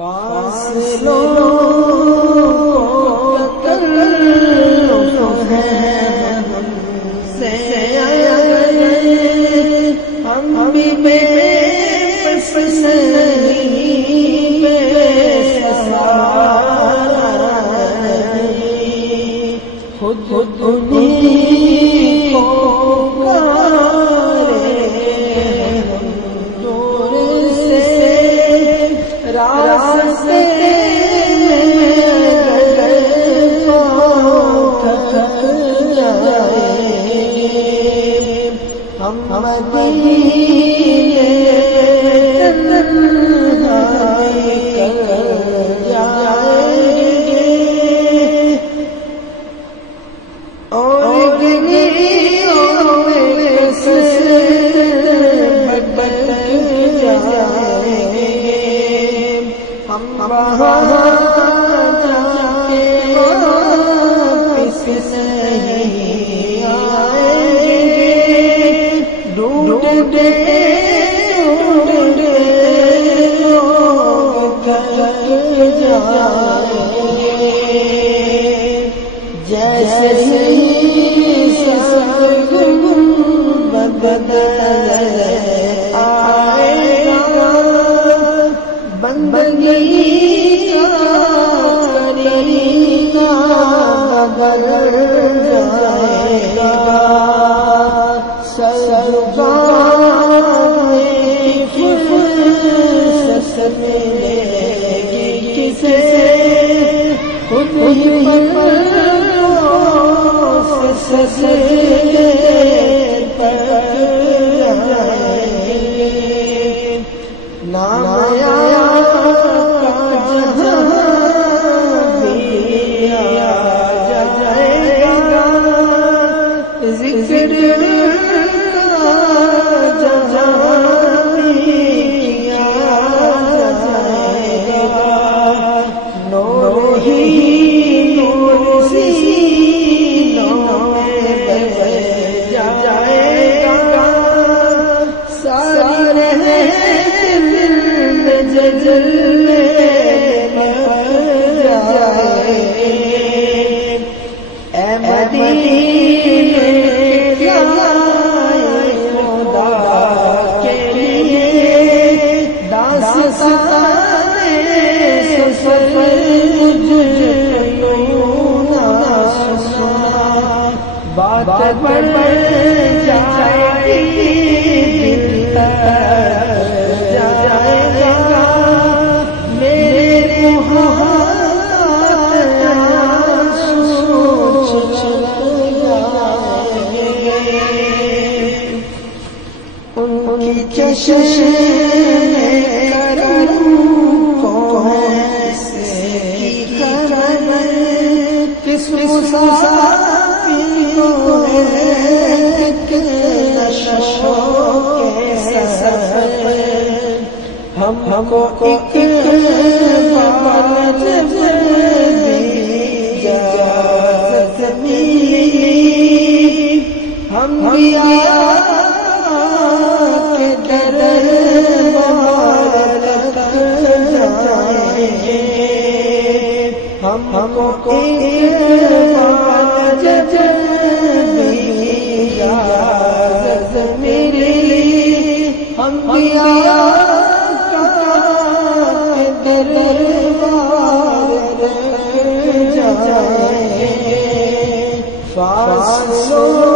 فاصلوں کو ہے ہم سے ہم بھی بے بس نہیں، بے سہارا نہیں، خود انہیں کو پکارے ہم دور سے راستے ہم مدینے تنہائی کر جائیں گے، اور گلیوں میں سے بھٹک جائیں گے، ہم وہاں جا کے واپس نہیں آئیں گے، ڈھونڈتے ڈھونڈتے لوگ تھک جائیں گے، جیسے سب گنبد آئے گا، بندگی کا طریقہ بدل جائے گا، فرصت ملے گی کسے، خود ہی سجدے پر جائیں گے، نام آقا کا جہاں بھی آ جائے گا، ذکر بات بڑھ جائے گی، جائے گا میرے ان کی چشم کو کس مسافر ہم کو ایک بار جب اجازت ملی، ہم بھی کے دربار تک جائیں گے، ہم کو ایک بار جب اجازت ملی، ہم بھی دربار جائیں گے، فاصلوں